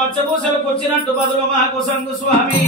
పచ్చబూసలకు వచ్చినట్టు బదులు మాకు సంగు స్వామి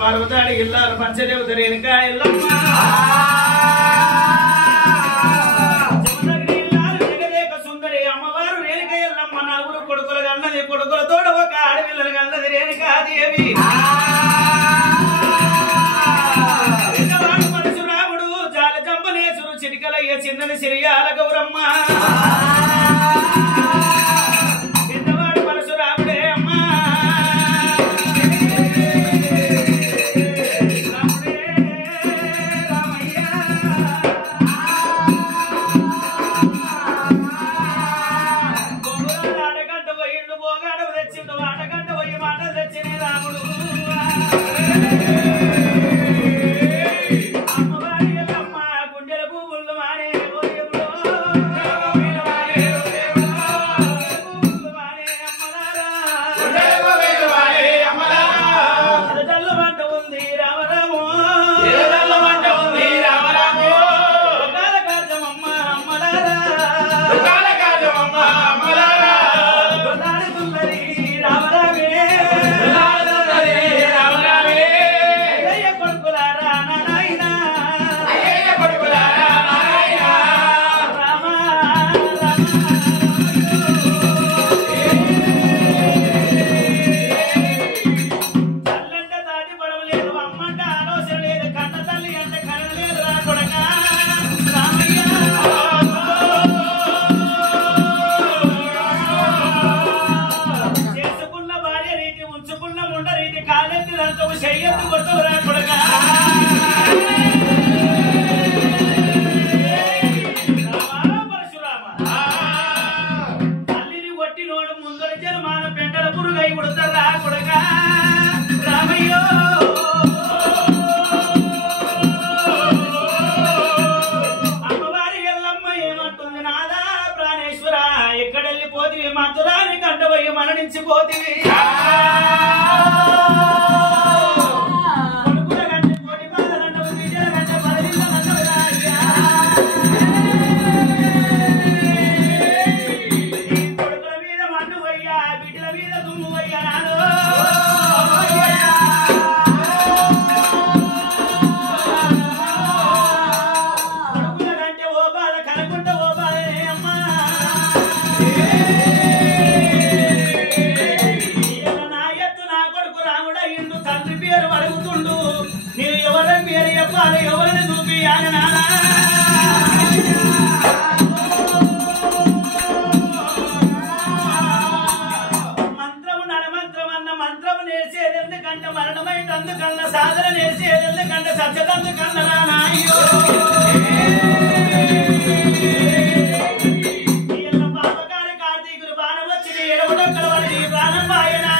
పార్వతాడి ఇల్లారు పంచదేవత రేణుకా ఎల్లమ్మ జగదేక సుందరి అమ్మవారు రేణుక ఎల్లమ్మ నలుగురు కొడుకులు కన్నది కొడుకులతోడ ఒక ఆడపిల్లలు కన్నది రేణుకాదేవి పరశురాముడు జాల చంపనేశ్వరు చిరికలయ్య చిన్నది సిరియాల గౌరమ్మ గుండెల పువ్వులు మానే మంతురాని కంటపోయి మరణించిపోతివి కొడుకుల కంటే కోటి బాధలంటవు బిడ్డల కంటే పదవిళ్ళంటవు కొడుకుల మీద మన్ను వయ్యా బిడ్డల మీద దుమ్ము వయ్యా కొడుకుల కంటే ఓ బాధ కనుకుంటే ఓ బాధనే అమ్మా నా ఎత్తు నా కొడుకు రాముడయ్యిండు తండ్రి పేరు అడుగుతుండు నేను ఎవరి పేరు చెప్పాలి ఎవరిని చూపియాలి నానా మంత్రము నడమంత్రం అన్న మంత్రము నేర్చేది ఎందుకంటే మరణమైనందుకన్నా సాధన నేర్చేది ఎందుకంటే సత్యదందుకన్నా నానాయ్యో పాపకారి కార్తీకులు బాణం వచ్చి ఎడవడొక్కల వాడి ప్రాణం పాయనా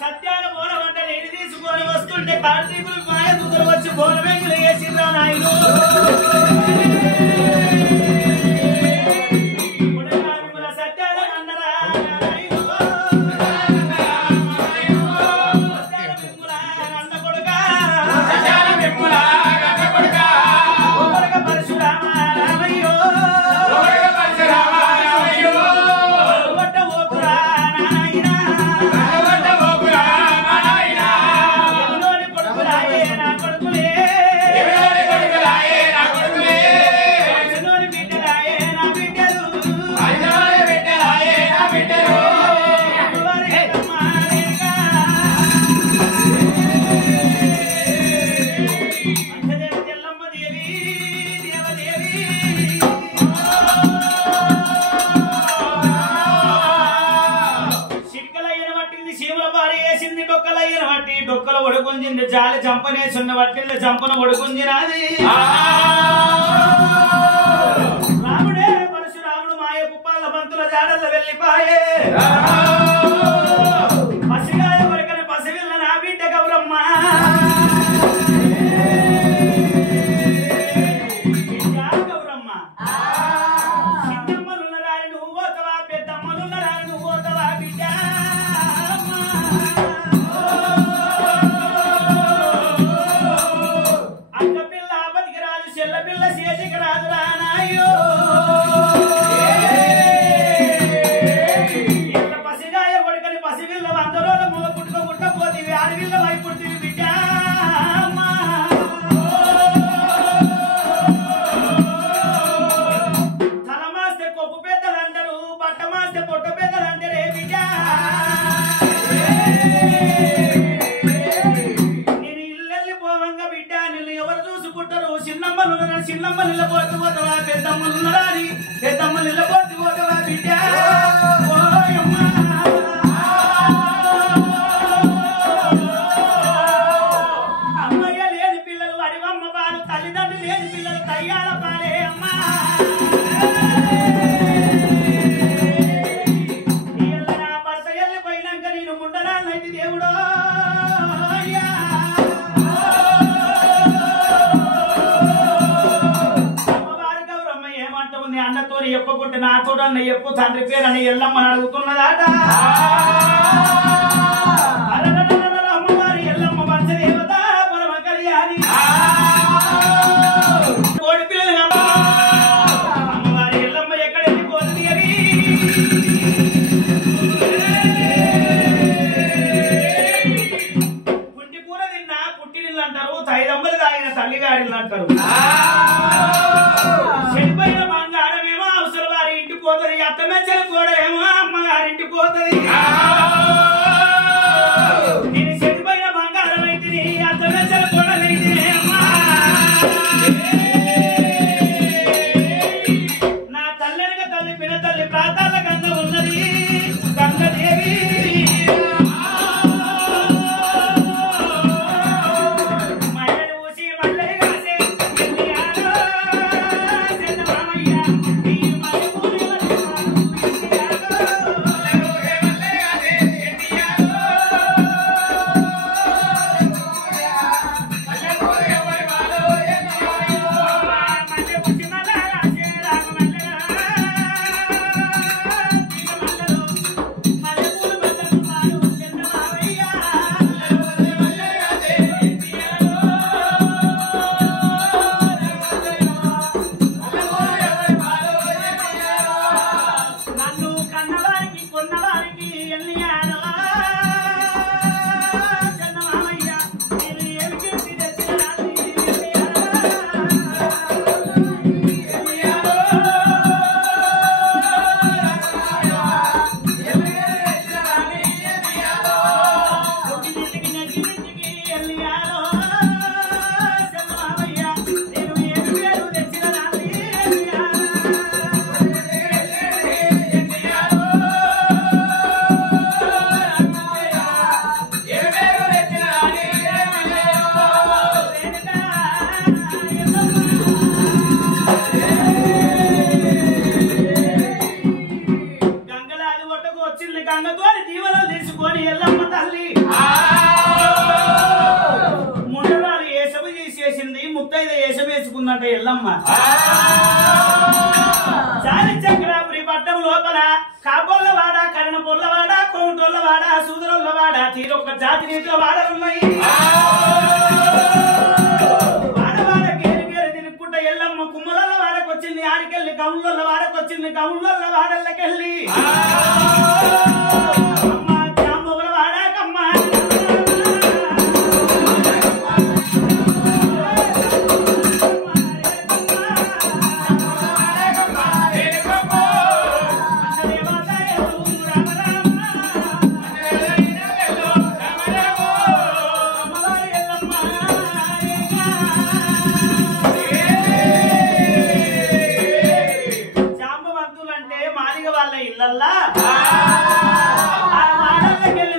సత్యాల మూలం అంటే నేను తీసుకొని వస్తుంటే కార్తీకులు మాయ దుద్దరు వచ్చి బోనమేకులు వేసిండ్రా నాయుడు సత్యాల అన్నరా అన్న కొడుక పరశురామ రామయ్యో వడ్డ ఓపురా నాయనా ఎవరోని కొడుకులాయే నా కొడుకులే ఎవరోని బిడ్డలాయే నా బిడ్డలు ఎల్లమ్మ దేవి దేవదేవి చిక్కలయ్యన పట్టింది చీమల పారి వేసింది డొక్కలయ్యన పట్టి డొక్కల ఒడుకుంచింది జాలి చంపనేసున్న పట్టింది చంపన ఒడుకుంజినాది రాముడే పరశురాముడు మాయ పుప్పాల బంతుల జాడల్ల వెళ్ళిపాయే పసిగాయ కొరకని పసివిల్ల నా బిడ్డ గౌరమ్మ గౌరమ్మ చిన్నమ్మలున్న రాని నువ్వు పోతవా పెద్దమ్మలున్న రాని నువ్వు పోతవా బిడ్డ అక్క పిల్ల బతికి రాదు చెల్ల పిల్ల చేతికి రాదు రానాయో ఇట్లా పసిగాయ కొడుకని పసివిల్ల వందరోల మూల పుట్టుకోకుండా పోతివి ఆడవిల్ల వైపు పుట్టివి బిడ్డ తలమాస్తే కొప్పు పెద్దలు అంటారు బట్ట మాస్తే పొట్ట పెద్దలు అంటారే బిడ్డ నేను ఇల్లెల్లి పోవంగా బిడ్డ నిన్ను ఎవరు చూసుకుంటారు చిన్నమ్మలు చిన్నమ్మ నిలబోతు పోతవా పెద్దమ్మలు రాని పెద్దమ్మ నిలబోతు పోతవా బిడ్డ ఓయమ్మా అమ్మయ్య లేని పిల్లలు అడివమ్మ పాలు తల్లిదండ్రులు లేని పిల్లలు తయ్యాల పాలే అమ్మా నా భర్త వెళ్ళిపోయినాక నేను ముండరాన్నైతే దేవుడో అయ్యా అమ్మవారి గౌరమ్మ ఏమంట ఉంది అన్నతో ఎప్పకుంటే నాతో అన్న ఎప్పు తండ్రి పేరు అని ఎల్లమ్మని అడుగుతున్నదాట అమ్మవారి ఎల్లమ్మ వంశదేవత పరమ కళ్యాణి కోడి పిల్లలు అమ్మవారి ఎల్లమ్మ ఎక్కడ వెళ్ళిపోతుంది అని పుంటి కూర తిన్నా పుట్టినిల్లు అంటారు తైదమ్మలు తాగిన తల్లిగాడిల్లు అంటారు చనిపోయిన బంగారమేమో అవసరం వారి ఇంటికి పోతుంది అత్తమెచ్చలు కూడా ఏమో అమ్మగారింటికి పోతుంది నేను చనిపోయిన బంగారం అయితే అత్తమెచ్చలు కూడా అయితే అమ్మా నా తల్లెనక తల్లి పిన తల్లి ప్రాతాల గంగ ఉన్నది గంగదేవి మల్లెలు ఊసి మల్లె కాసే మామయ్య ఈ మల్లె పూలు మీద వేషమేసుకుందంట ఎల్లమ్మ. చాలి చక్రాపురి పట్టం లోపల కాబొల్లవాడ, కరణ పొల్లవాడ, కోటోళ్ళవాడ, సూదరులవాడ, తీరొక్క జాతి రీతిలో వాడలున్నాయి. వాడవాడ గేరు గేరు తినుకుంట ఎల్లమ్మ కుమ్మల వాడకొచ్చింది. ఆడికెళ్ళి కవుల వాడకొచ్చింది. కవుల వాడల్లకెళ్ళి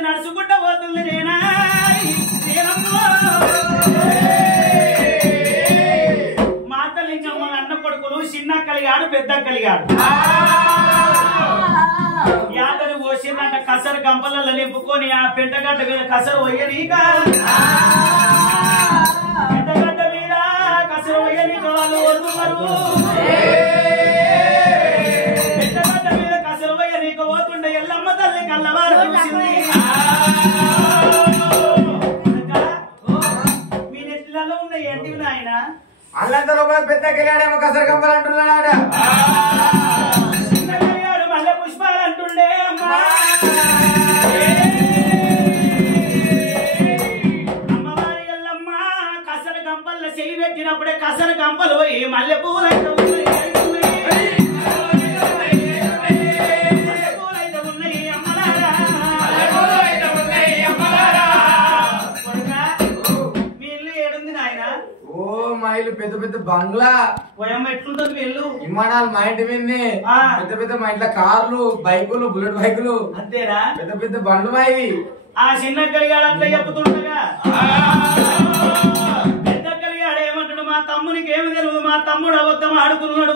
నడుచుకుంటా పోతుంది. మాతలింగమ్మ అన్న కొడుకులు చిన్న కలిగాడు, పెద్ద కలిగాడు. యాదలు పోసిందంట కసరు గంపలలో నింపుకొని ఆ పెంటగడ్డ మీద కసరు పోయనీక, పెంటగడ్డ మీద కసరు పోయనీక వాళ్ళు వదులుతారు. పెంటగడ్డ మీద కసరు పోయనీక పోతుండే ఎల్లమ్మ తల్లి కళ్ళవారు చూసింది. మీ నెట్లలో ఉన్నాయి ఏంటి నాయన? అల్లంత లోపల పెద్ద కలిగాడేమో కసరు గంపలు అంటున్నాడ. చిన్న కలిగాడు మల్లె పుష్పాలు అంటుండే. అమ్మా అమ్మవారి ఎల్లమ్మ కసరు గంపల్లో చెయ్యి పెట్టినప్పుడే కసరు గంపలు పోయి మల్లె పువ్వులైతే ఉన్నాయి. మా ఇల్లు పెద్ద పెద్ద బంగ్లా. పోయమ్మ ఎట్లుంటుంది వీళ్ళు ఇమ్మడాలు మా ఇంటి మీదనే. పెద్ద పెద్ద మా ఇంట్లో కార్లు, బైకులు, బుల్లెట్ బైకులు, అంతేనా? పెద్ద పెద్ద బండ్లు మా ఇవి. ఆ చిన్న కలిగాడు అట్లా చెప్పుతుండగా పెద్ద కలిగాడు ఏమంటాడు? మా తమ్మునికి ఏమి తెలియదు, మా తమ్ముడు అబద్ధం ఆడుతున్నాడు.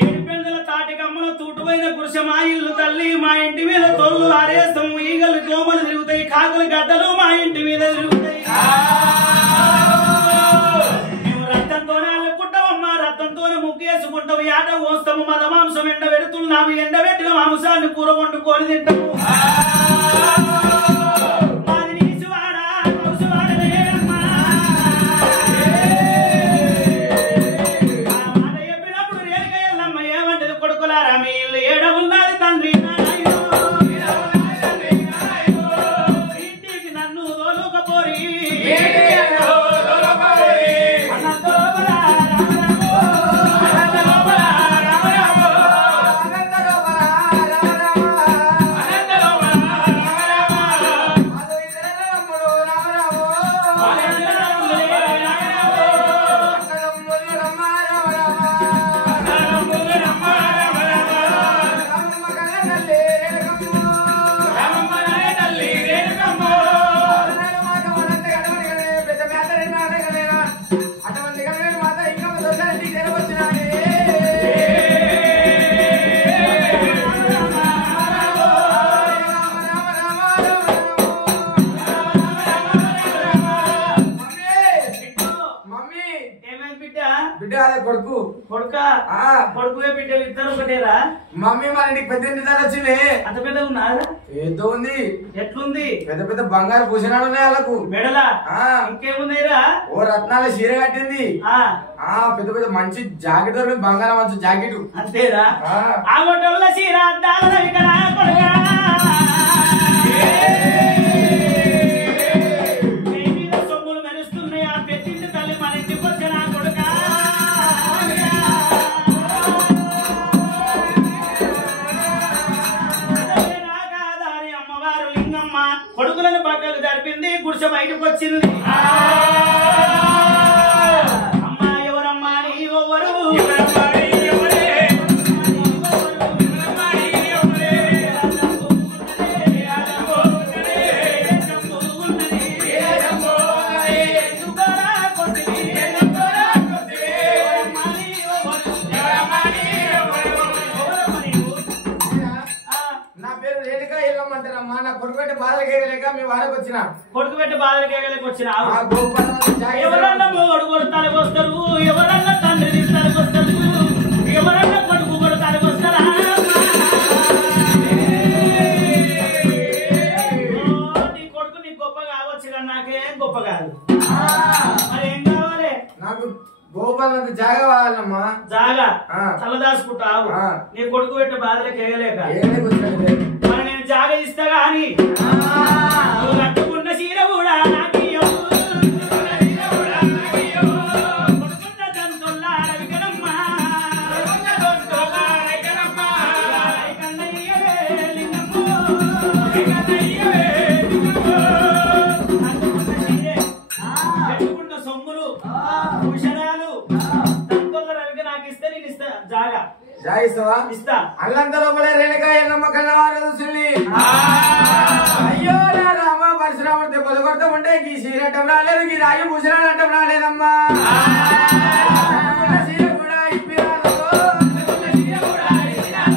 ఏడు పెందుల తాటికమ్మలో తూటుపోయిన గుడిసె మా ఇల్లు తల్లి. మా ఇంటి మీద తొల్లు ఆరేస్తాం, ఈగలు దోమలు తిరుగుతాయి, కాకులు గడ్డలు మా ఇంటి మీద తిరుగుతాయి. మేము రక్తంతోనే అల్లుకుంటామమ్మా, రక్తంతోనే ముగ్గేసుకుంటాము, యాట కోస్తాము, మద మాంసం ఎండ పెడుతున్నాము, ఎండబెట్టిన మాంసాన్ని కూర వండుకొని తింటాము. మాది నీసువాడ కౌసువాడలేమ్మా. ఆ మాట చెప్పినప్పుడు రేణుక ఎల్లమ్మ ఏమంటది? కొడుకులారా మీ ఇల్లు ఏడ ఉన్నది తండ్రి నాయనో, ఇంటికి నన్ను తోలుకపోరి. కొడుకు కొడుక కొడుకువే బిడ్డ ఇద్దరు ఒకటేరా? మమ్మీ మన ఇంటికి పెద్ద ఇంటి దాని వచ్చింది. అంత పెద్ద ఉందా? ఏదో ఉంది. ఎట్లుంది? పెద్ద పెద్ద బంగారు భూషణాలు ఉన్నాయి వాళ్ళకు మెడలా. ఇంకేముందిరా? ఓ రత్నాల చీర కట్టింది. పెద్ద పెద్ద మంచి జాకెట్ దొరికి బంగారం మంచి జాకెట్. అంతేరా? ఆ గొడ్డల చీర అద్దాల ఇక్కడ కొడుకా సొమ్ములు మెరుస్తున్నాయి. ఆ పెట్టింది తల్లి మన ఇంటికి వచ్చిన కొడుక. అమ్మవారు లింగమ్మ కొడుకులను పక్కకు జరిపింది, గుడిసె బయటకు వచ్చింది. అమ్మా ఎవరమ్మా నీవెవరు? నా పేరు రేణుక ఎల్లమ్మంటారమ్మా. నా కొడుకు బాధ లేక లేక మీ వాడకు వచ్చిన కొడుకు పెట్టి బాధలకి వచ్చిన గోపాల ఎవరన్నా మొగడు కొడతానికి వస్తారు, ఎవరన్నా తండ్రి తీస్తానికి వస్తారు, ఎవరన్నా కొడుకు కొడతానికి వస్తారా? నీ కొడుకు నీకు గొప్ప కావచ్చు కానీ నాకేం గొప్ప కాదు. మరి ఏం కావాలి? నాకు గోపాలంత జాగా కావాలమ్మా. జాగా చల్లదాసుకుంటావు. నీ కొడుకు పెట్టే బాధలకు ఎగలేక మరి నేను జాగా ఇస్తా గాని నువ్వు కట్టుకున్న చీర కూడా నాకు ఇస్తా. అల్లంత లోపల రేణుకా ఎల్లమ్మ కన్నవారు చూసింది. అయ్యో రామ పరశురాముడు దెబ్బలు కొడతా ఉంటే ఈ సీరటం రాలేదు, ఈ రాజు భూషణం రాలేదమ్మా. సీర కూడా ఇప్పిరాదు, సీర కూడా ఇచ్చినారా.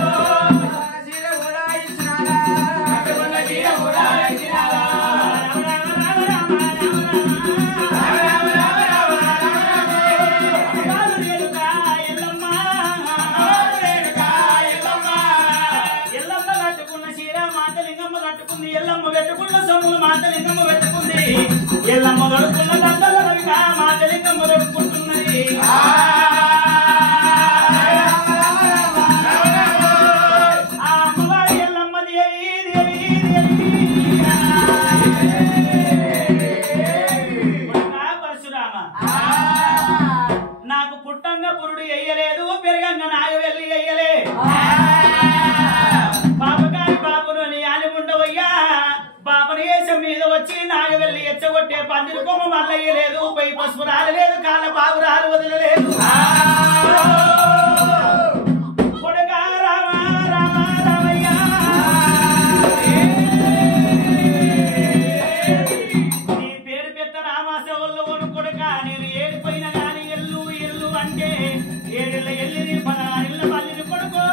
ఎల్లమ్మ పెట్టుకున్న సొమ్ములు మాతలింగమ్మ పెట్టుకుంది, ఎల్లమ్మ దొడుకున్న దండలుగా మాతలింగమ్మ దొడుకుంటున్నది. ఆ అమ్మవారి ఎల్లమ్మ దేవి దేవి దేవి పరశురామ నాకు పుట్టంగా పురుడు ఎయ్యలేదు, పెరగంగా నాగ వెళ్ళి ఎయ్యలే. పాపనేశం మీద వచ్చి నాగవెల్లి ఎచ్చగొట్టే పందిరి కొమ్మ మల్లయ్యలేదు, పై పసుపు రాలలేదు, కాళ్ళ బాబు రాలు వదలలేదు. కొడుకా రామ రామ రామయ్య నీ పేరు పెద్ద రామాసేవల్లో కొడుక, నేను ఏడిపోయినా గాని ఎల్లు ఎల్లు అంటే ఏడిళ్ళ ఎల్లి ఇళ్ళ పల్లిని కొడుకో.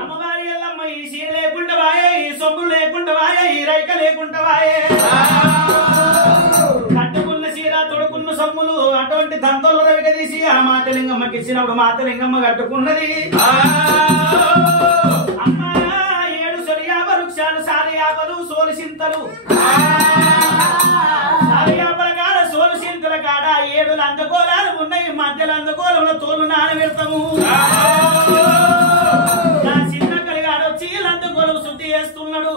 అమ్మవారి ఎల్లమ్మ ఈ సీర లేకుండా వాయే, ఈ సొమ్ము లేకుండా వాయే, ఈ రైక లేకుండా వాయే. కట్టుకున్న సీర తొడుకున్న సొమ్ములు అటువంటి దంతలు రవిక తీసి ఆ మాతలింగమ్మకి ఇచ్చినప్పుడు మాతలింగమ్మ కట్టుకున్నది. అమ్మ 7 సొలియాప వృక్షాలు, సారియాపలు, సోలిసింతలు, సారియాపల కాడ సోలిసింతల కాడ 7 లందకోలాలు ఉన్నాయి. మధ్యలో అందకోలంలో తోలు నానబెడతాము. నా చిన్న కలిగాడు వచ్చి లందకోలం శుద్ధి చేస్తున్నాడు.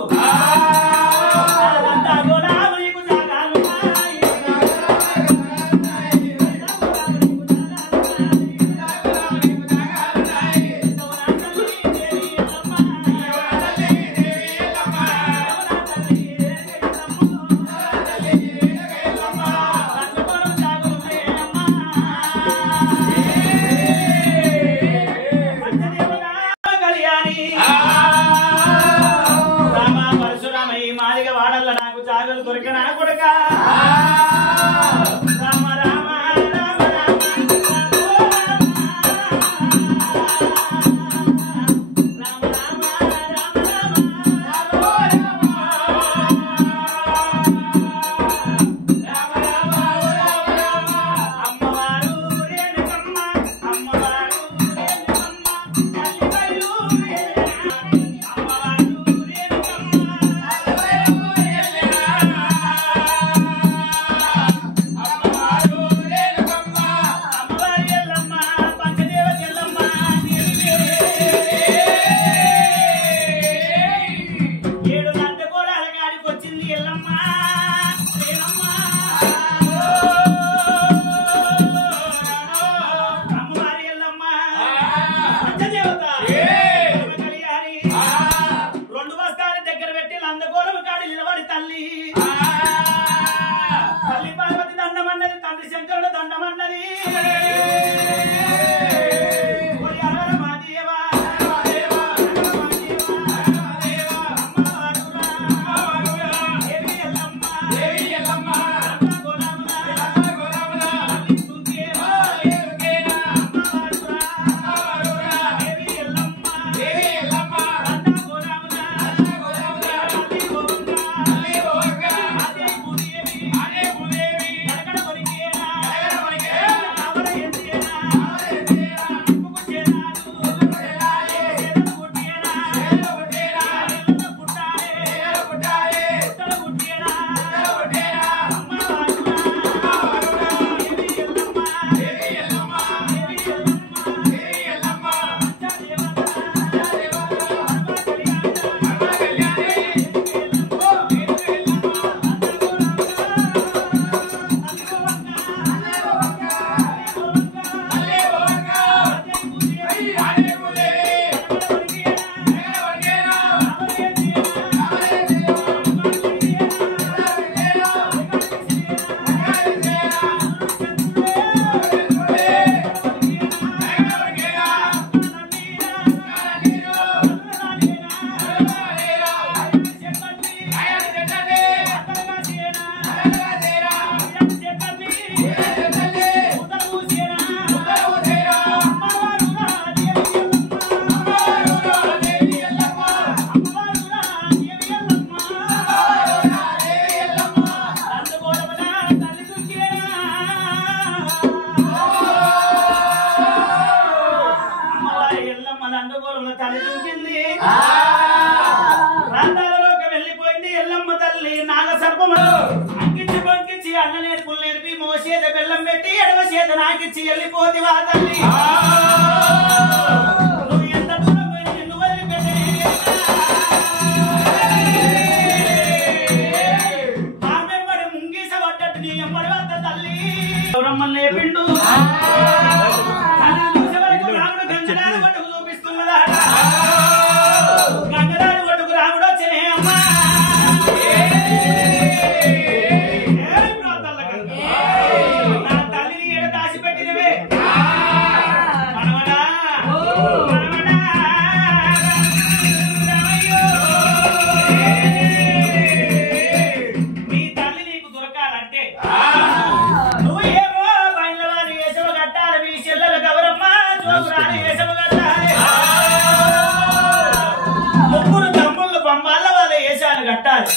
నందగోళంలో తల్లి దుంకింది ప్రాంతాలలోకి వెళ్ళిపోయింది ఎల్లమ్మ తల్లి నాగ సర్పము అంకించి పంకించి అన్న నేర్పులు నేర్పి మోసేద బెల్లం పెట్టి ఎడవ చేత నాకిచ్చి వెళ్ళిపోతి వా తల్లి నువ్వు ఎంత దూరం పోయి నిన్ను వదిలిపెట్టి ఆమెమ్మడి ముంగీస పడ్డట్టు నీ ఎమ్మడి వద్ద తల్లి రమ్మని లేపిండు చూసే వరకు రాముడు గంగరాడు వడ్డుకు చూపిస్తున్నదా గంగరాడు వడ్డుకు రాముడు వచ్చనే అమ్మా నా తల్లిని ఏడ దాచిపెట్టినవే మనవడా మీ తల్లి నీకు దొరకాలంటే నువ్వు ఏమో బయలువారి వేసవ కట్టాలి మీ చెల్లెలు గౌరమ్మ జోగురాని వేసవ కట్టాలి ముగ్గురు తమ్ముళ్ళు బొమ్మాల వాళ్ళ వేసాలు కట్టాలి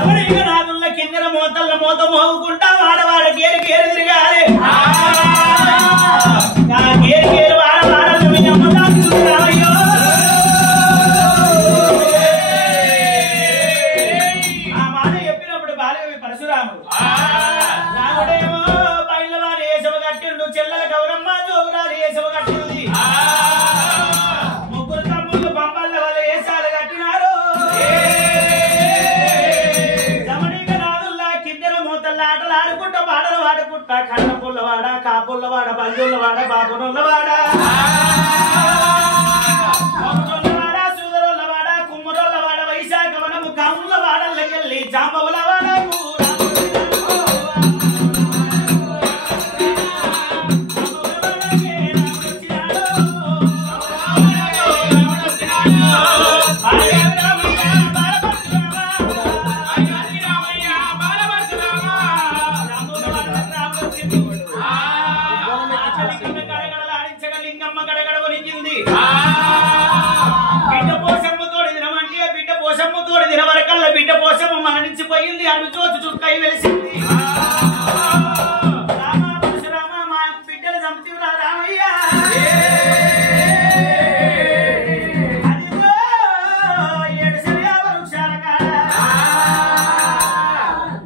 ఎవరు ఇక నాదుల్ల కిందన మోతల్ల మోత మోగుకుంటా వాడవాడ గేరు గేరు తిరగాలి గేరు గేరు వాడవాడలు మీ అమ్మ దాచుకుంటావయ్యో ఆ మాట చెప్పినప్పుడు బాలవి పరశురాముడు రాముడేమో బయలువారి వేసవ కట్టిండు చెల్లెల గౌరమ్మ జోగురాలి వేసవ కట్టింది ముగ్గురు తమ్ముళ్ళు బొమ్మల వాళ్ళ వేసాలు కట్టినారు జమనీక నాదుల్లా కిందన మూతల్ల ఆటలు ఆడుకుంటా పాటలు పాడుకుంటా కళ్ళ పుల్లవాడ కాపుల్లవాడ బంధువులవాడ బాబునుల్లవాడ మొగలుల్లవాడ సూదరుల్లవాడ కుమ్మరుల్లవాడ వైశాఖ వనము కమ్ముల వాడల్లకెళ్ళి జాంబవులవాడ లింగమ్మ గడగడ వణికింది బిడ్డ పోసమ్మ తోడి దినమంటే బిడ్డ పోసమ్మ తోడి దిన వరకల్లా బిడ్డ పోసమ్మ మరణించిపోయింది అను చోటు చుక్కై వెలిసింది రామ పరశురామ మా బిడ్డలు చంపుతీవురా రామయ్య అదిగో ఏడు శర్యాల వృక్షాల కాడ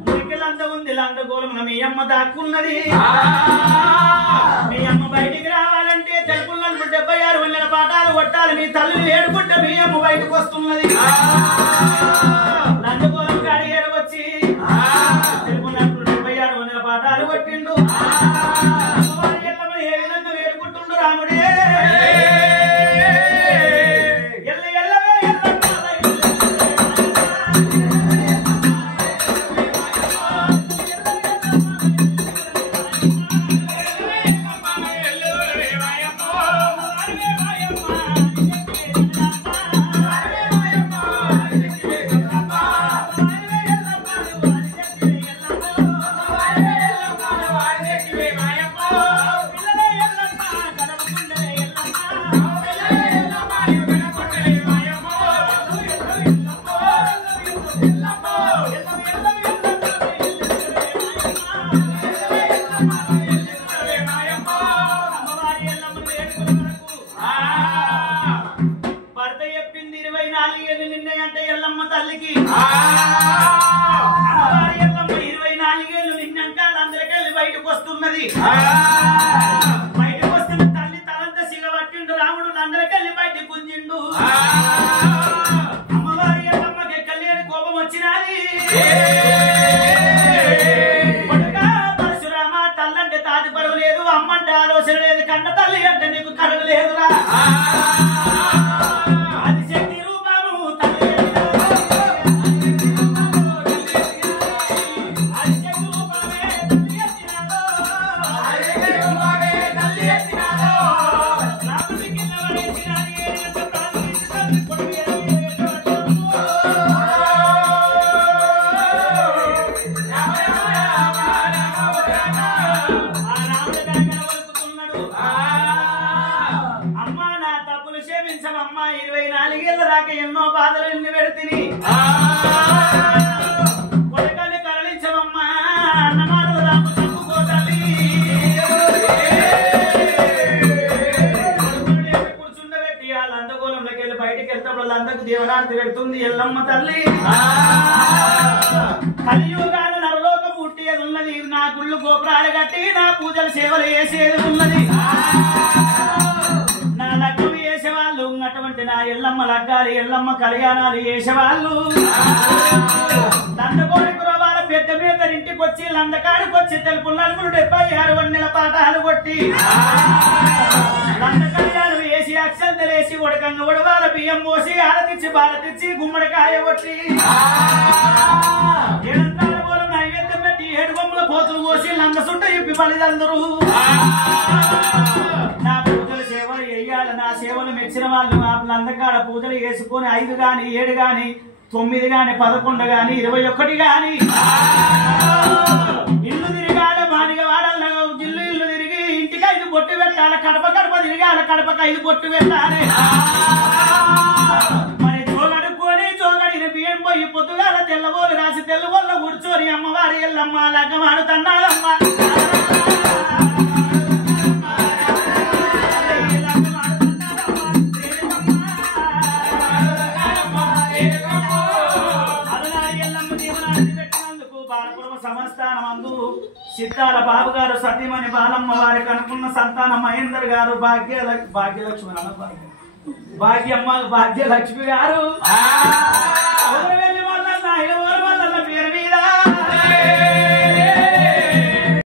మురికిలంత ఉంది లందగోళమున మీ అమ్మ దాక్కున్నది మీ అమ్మ బయటికి రావాలంటే తెలుపులను 76 వందల పాఠాలు కొట్టాలి మీ తల్లిని ఏడుకుంటే మీ అమ్మ బయటకు వస్తున్నది నందగోళం కాడి ఏడవచ్చి తెలుపులను 76 వందల పాఠాలు కొట్టిండు ఏ విధంగా వేడుకుంటుండు రాముడే ఎల్ల ఎల్లవే భర్త చెప్పింది 24 ఏళ్ళు నిన్నంటే ఎల్లమ్మ తల్లికి అమ్మవారి ఎల్లమ్మ 24 ఏళ్ళు నిన్నాక అందరికెళ్ళి బయటకు వస్తున్నది బయటకు వస్తున్న తల్లి తలంతా సిగబట్టిండు రాముడు అందరికెళ్ళి బయటకు గుంజిండు అమ్మవారి ఎల్లమ్మకి ఎక్కలేని కోపం వచ్చినది పరశురామ తల్లంటే తాటి పరువు లేదు అమ్మంటే ఆలోచన లేదు కన్న తల్లి అంటే నీకు కరువు లేదురా అది శక్తి రూపము తల్లి అది శక్తి రూపమే తల్లి ఎత్తినాదో రాముడి కింద పడేసినది అమ్మా నా తప్పులు క్షమించమమ్మా 24 ఏళ్ళ దాకా ఎన్నో బాధలు ఎన్ని పెడితిని కొడకల్ని కరలించమమ్మా అన్న మాటలు రాకు తప్పుకోతాలి కూర్చుండబెట్టి దేవతలకు దేవరాత్రి పెడుతుంది ఎల్లమ్మ తల్లి. కలియుగాల నరలోకం పుట్టేది ఉన్నది, నా గుళ్ళు గోపురాలు కట్టి నా పూజలు సేవలు చేసేది ఉన్నది. నా లగ్గం చేసేవాళ్ళు అటువంటి నా ఎల్లమ్మ లగ్గాలు ఎల్లమ్మ కళ్యాణాలు చేసేవాళ్ళు. దండకోడి వాళ్ళ పెద్ద మీద ఇంటికి వచ్చి లందకాడికి వచ్చి తెలుపు 76 వన్నెల పాఠాలు కొట్టి లంద కళ్యాణం వేసి అక్షంతలు వేసి ఉడకంగా ఉడవాల బియ్యం పోసి ఆరతిచ్చి బాలతిచ్చి గుమ్మడికాయ కొట్టి ఏడంతాల మూలం నైవేద్యం పెట్టి 7 బొమ్మల పోతులు పోసి లంద చుట్ట ఇప్పి బలిదందరూ. నా పూజలు సేవలు వేయాలి, నా సేవలు మెచ్చిన వాళ్ళు లందకాడ పూజలు వేసుకొని 5 గాని 7 గాని 9 గాని 11 గాని 21 గాని ఇల్లు తిరగాలి, మానిగా వాడాలి, ఇల్లు తిరిగి ఇంటికి 5 బొట్టు పెట్టాలి, కడప కడప తిరగాలి, కడపకి 5 బొట్టు పెట్టాలి. మరి జోగడుకొని జోగడిన బియ్యం పోయి పొద్దుగాల తెల్లబోలు రాసి తెల్లబోళ్ళ కూర్చొని అమ్మవారి ఎల్లమ్మ లగ్గమాడుతున్నారమ్మ. సంస్థానమందు సిద్ధాల బాబు గారు సతీమణి బాలమ్మ వారికి అనుకున్న సంతానం మహేందర్ గారు భాగ్యలక్ష్మి భాగ్యమ్మ భాగ్యలక్ష్మి గారు